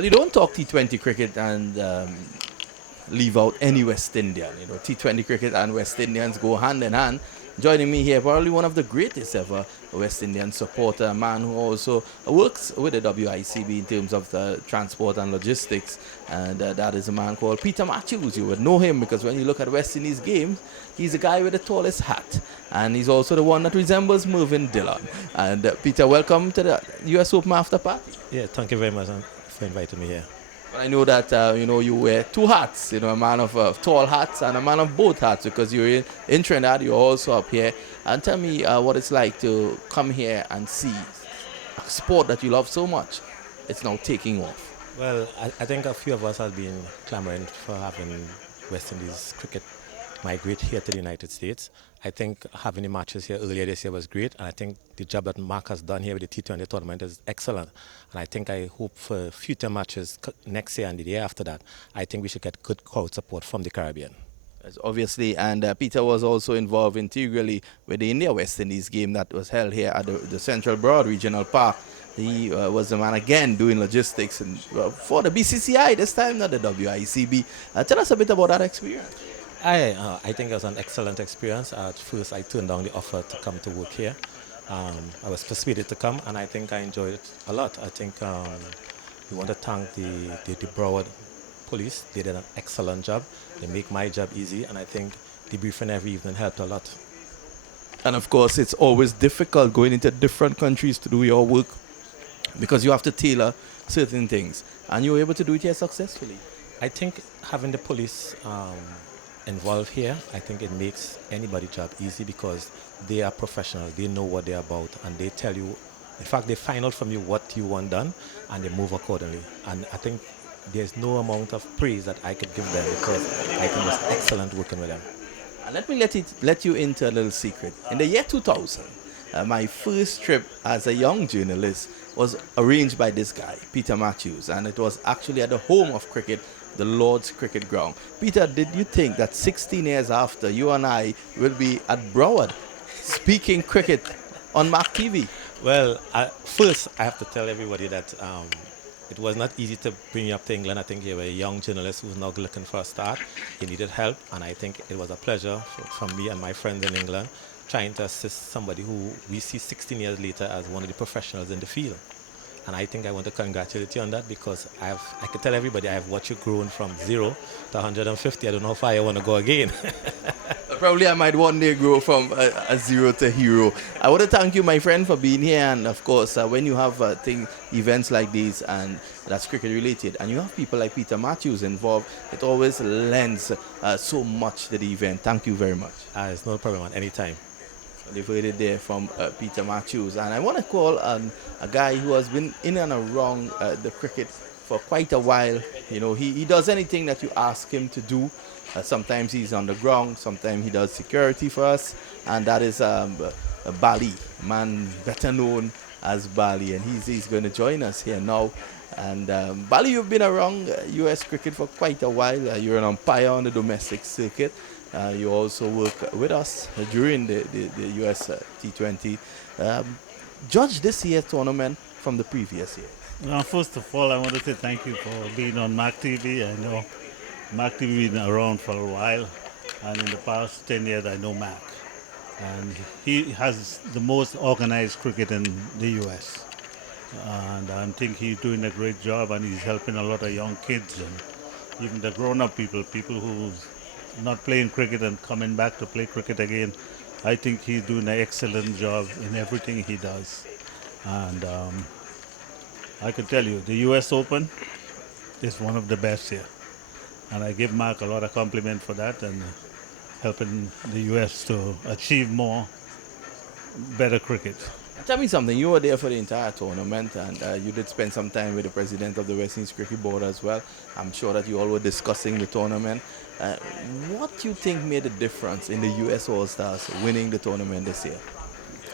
But you don't talk T20 cricket and leave out any West Indian. You know, T20 cricket and West Indians go hand in hand. Joining me here, probably one of the greatest ever West Indian supporter, a man who also works with the WICB in terms of the transport and logistics, and that is a man called Peter Matthews. You would know him because when you look at West Indies games, he's the guy with the tallest hat, and he's also the one that resembles Mervyn Dillon. And Peter, welcome to the US Open After Party. Yeah, thank you very much for inviting me here. But I know that you wear two hats. You know, a man of tall hats and a man of both hats because you're in Trinidad. You're also up here. And tell me what it's like to come here and see a sport that you love so much. It's now taking off. Well, I think a few of us have been clamoring for having West Indies cricket migrate here to the United States. I think having the matches here earlier this year was great, and I think the job that Mark has done here with the T20 tournament is excellent. And I hope for future matches next year and the year after that, I think we should get good crowd support from the Caribbean. Yes, obviously, and Peter was also involved integrally with the India-West Indies game that was held here at the Central Broad Regional Park. He was the man again doing logistics and for the BCCI this time, not the WICB. Tell us a bit about that experience. I think it was an excellent experience. At first, I turned down the offer to come to work here. I was persuaded to come, and I think I enjoyed it a lot. I think we want to thank the Broward Police. They did an excellent job. They make my job easy, and I think debriefing every evening helped a lot. And of course, it's always difficult going into different countries to do your work because you have to tailor certain things, and you were able to do it here successfully. I think having the police involved here, I think it makes anybody's job easy because they are professionals, they know what they're about, and they tell you, in fact, they find out from you what you want done, and they move accordingly. And I think there's no amount of praise that I could give them because I think it's excellent working with them. And let me let you into a little secret. In the year 2000, my first trip as a young journalist was arranged by this guy, Peter Matthews, and it was actually at the home of cricket, the Lord's Cricket Ground. Peter, did you think that 16 years after, you and I will be at Broward speaking cricket on Mac TV? Well, first I have to tell everybody that it was not easy to bring you up to England. I think you were a young journalist who's now looking for a start. You needed help, and I think it was a pleasure for me and my friends in England trying to assist somebody who we see 16 years later as one of the professionals in the field. And I think I want to congratulate you on that because I can tell everybody I have watched you growing from 0 to 150. I don't know how far I want to go again. Probably I might one day grow from a zero to hero. I want to thank you, my friend, for being here. And of course, when you have events like these and that's cricket related, and you have people like Peter Matthews involved, it always lends so much to the event. Thank you very much. It's no problem at any time. They've heard it there from Peter Matthews. And I want to call a guy who has been in and around the cricket for quite a while. You know, he does anything that you ask him to do. Sometimes he's on the ground, sometimes he does security for us. And that is Bali, a man better known as Bali. And he's going to join us here now. And Bali, you've been around US cricket for quite a while. You're an umpire on the domestic circuit. You also work with us during the US T20. Judge this year's tournament from the previous year. First of all, I want to say thank you for being on Mac TV. I know Mac TV has been around for a while, and in the past 10 years, I know Mac. And he has the most organized cricket in the US. And I think he's doing a great job, and he's helping a lot of young kids and even the grown-up people who's not playing cricket and coming back to play cricket again. I think he's doing an excellent job in everything he does. And I can tell you, the US Open is one of the best here. And I give Mark a lot of compliment for that and helping the US to achieve more better cricket. Tell me something, you were there for the entire tournament and you did spend some time with the president of the West Indies Cricket Board as well. I'm sure that you all were discussing the tournament. What do you think made a difference in the US All-Stars winning the tournament this year?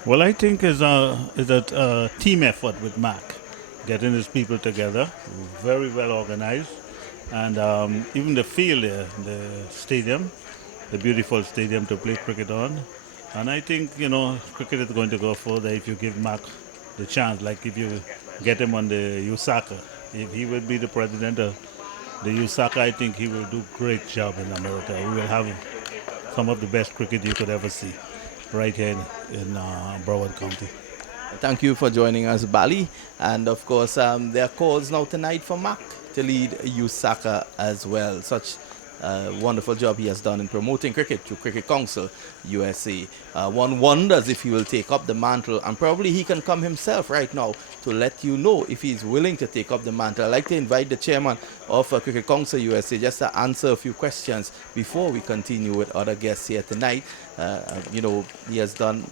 Well, I think is a team effort with Mark, getting his people together, very well organized. And even the field there, the stadium, the beautiful stadium to play cricket on. And I think, cricket is going to go further if you give Mark the chance, like if you get him on the Ccusa if he would be the president of the USACA, I think he will do great job in America. We will have some of the best cricket you could ever see right here in Broward County. Thank you for joining us, Bali. And of course, there are calls now tonight for Mac to lead USACA as well. Such a wonderful job he has done in promoting cricket through Cricket Council USA. One wonders if he will take up the mantle, and probably he can come himself right now to let you know if he's willing to take up the mantle. I'd like to invite the chairman of Cricket Council USA just to answer a few questions before we continue with other guests here tonight. He has done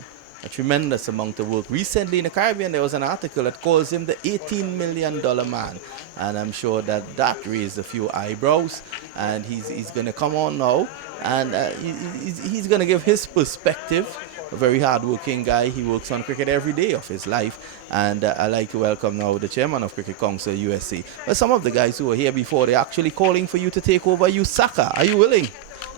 a tremendous amount of work. Recently in the Caribbean, there was an article that calls him the $18 million man. And I'm sure that raised a few eyebrows. And he's going to come on now. And he's going to give his perspective. A very hard-working guy. He works on cricket every day of his life. And I'd like to welcome now the chairman of Cricket Council USA. But some of the guys who were here before, they're actually calling for you to take over USACA. Are you willing?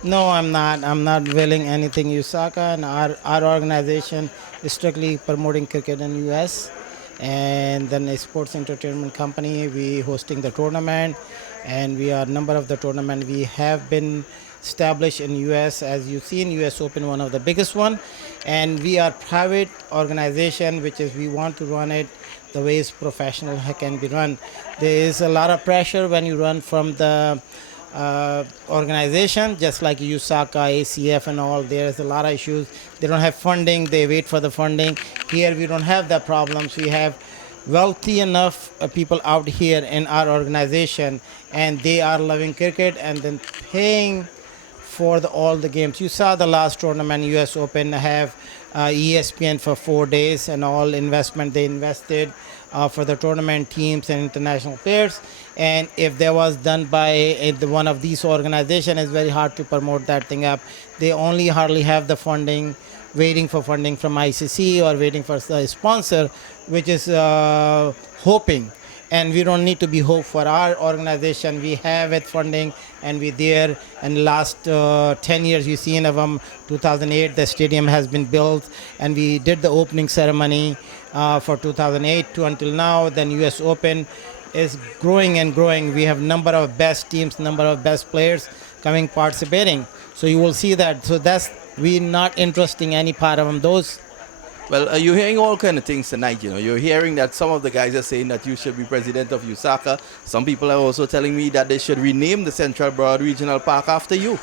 No, I'm not. I'm not willing anything USACA, and our organization is strictly promoting cricket in US. And then a sports entertainment company, we hosting the tournament, and we are number of the tournament. We have been established in US, as you see in US Open, one of the biggest one, and we are private organization, which is we want to run it the way it's professional can be run. There is a lot of pressure when you run from the organization, just like USACA, ACF and all. There's a lot of issues. They don't have funding. They wait for the funding. Here we don't have that problems. We have wealthy enough people out here in our organization, and they are loving cricket and then paying for all the games. You saw the last tournament, US Open, have ESPN for 4 days and all investment they invested for the tournament teams and international players. And if that was done by one of these organizations, it's very hard to promote that thing up. They only hardly have the funding, waiting for funding from ICC or waiting for the sponsor, which is hoping. And we don't need to be hope for our organization. We have it funding, and we're there. And last 10 years, you've seen of them. 2008, the stadium has been built, and we did the opening ceremony for 2008 to until now. Then US Open is growing and growing. We have number of best teams, number of best players coming participating. So you will see that. So that's we not interested in any part of them. Those. Well, you're hearing all kind of things tonight. You're hearing that some of the guys are saying that you should be president of USACA. Some people are also telling me that they should rename the Central Broad Regional Park after you.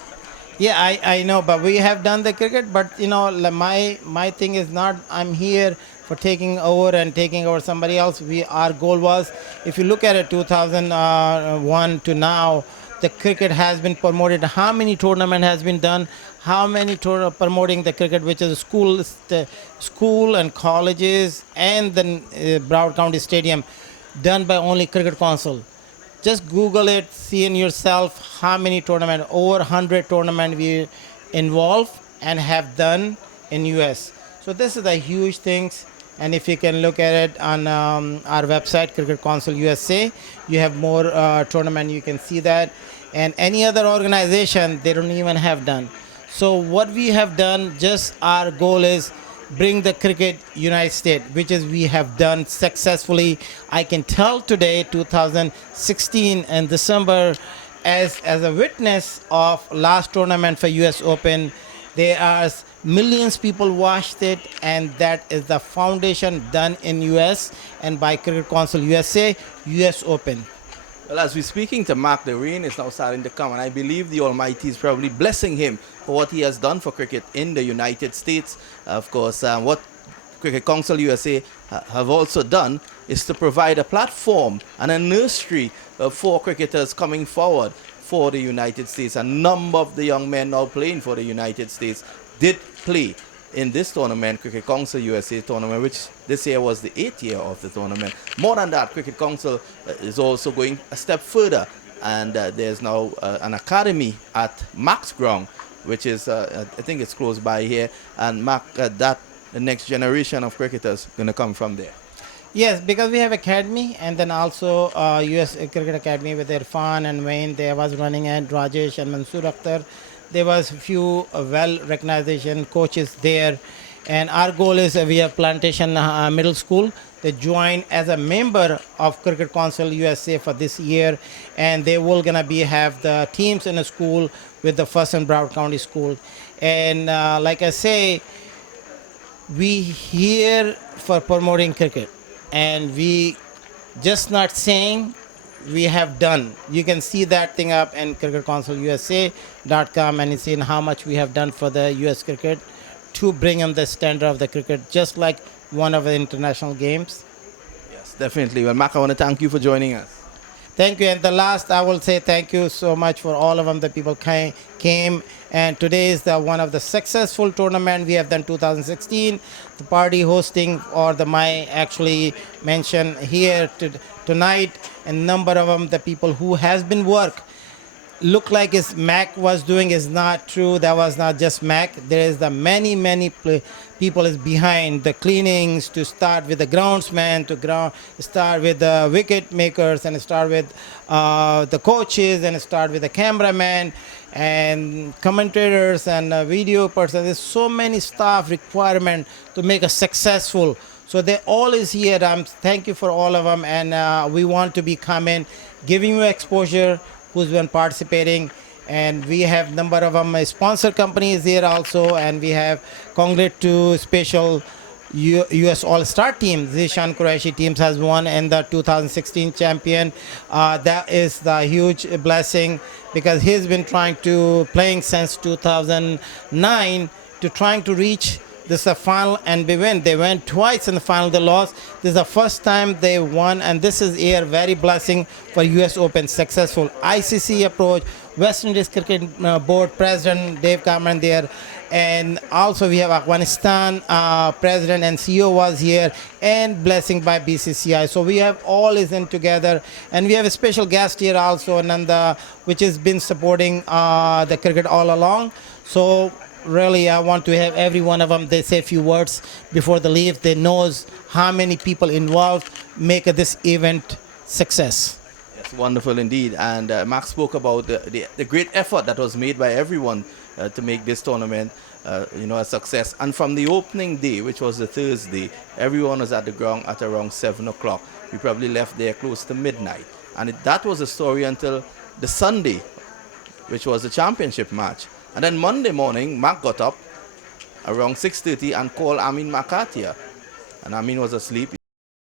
Yeah, I know, but we have done the cricket. But my thing is not. I'm here for taking over somebody else. Our goal was, if you look at it, 2001 to now, the cricket has been promoted. How many tournament has been done? How many promoting the cricket, which is school and colleges and then Broward County Stadium, done by only Cricket Council. Just Google it, see in yourself how many tournament, over 100 tournament we involve and have done in US. So this is a huge things. And if you can look at it on our website, Cricket Council USA, you have more tournament, you can see that. And any other organization, they don't even have done. So what we have done, just our goal is bring the cricket United States, which is we have done successfully. I can tell today, 2016 and December, as a witness of last tournament for US Open, there are millions people watched it, and that is the foundation done in US and by Cricket Council USA, US Open. Well, as we're speaking to Mark, the rain is now starting to come, and I believe the Almighty is probably blessing him for what he has done for cricket in the United States. Of course, what Cricket Council USA have also done is to provide a platform and a nursery for cricketers coming forward for the United States. A number of the young men now playing for the United States did play in this tournament, Cricket Council USA tournament, which this year was the 8th year of the tournament. More than that, Cricket Council is also going a step further, and there's now an academy at Max Ground, which is, I think it's close by here, and the next generation of cricketers going to come from there. Yes, because we have academy, and then also US Cricket Academy with Irfan and Wayne. They was running, and Rajesh and Mansoor Akhtar. There was a few well-recognized coaches there, And our goal is we have Plantation Middle School. They join as a member of Cricket Council USA for this year, and they will gonna be have the teams in the school with the First and Broward County School. And like I say, we here for promoting cricket, and we just not saying, we have done. You can see that thing up in cricketcouncilusa.com, and you see how much we have done for the US cricket to bring them the standard of the cricket, just like one of the international games. Yes, definitely. Well, Mac, I want to thank you for joining us. Thank you. And the last, I will say thank you so much for all of them. The people came, and today is the one of the successful tournament we have done 2016. The party hosting or the my actually mention here tonight, and number of them the people who has been work look like is Mac was doing is not true. That was not just Mac. There is the many people is behind the cleanings, to start with the groundsman, start with the wicket makers, and start with the coaches, and start with the cameraman and commentators and video person. There's so many staff requirement to make a successful. So they all is here. Thank you for all of them, and we want to be coming, giving you exposure who's been participating, and we have number of them sponsor companies here also, and we have congratulate to special US All-Star team. Zishan Qureshi teams has won in the 2016 champion. That is the huge blessing, because he's been trying to playing since 2009 to trying to reach this is a final and they win. They went twice in the final. They lost. This is the first time they won, and this is a very blessing for U.S. Open. Successful ICC approach. West Indies Cricket Board President Dave Cameron there, and also we have Afghanistan President and CEO was here, and blessing by BCCI. So we have all is in together, and we have a special guest here also, Nanda, which has been supporting the cricket all along. So really, I want to have every one of them, they say a few words before they leave. They knows how many people involved make this event success. Yes, wonderful indeed. And Max spoke about the great effort that was made by everyone to make this tournament, a success. And from the opening day, which was the Thursday, everyone was at the ground at around 7 o'clock. We probably left there close to midnight. And that was the story until the Sunday, which was the championship match. And then Monday morning, Mac got up around 6:30 and called Amin Makatia. And Amin was asleep.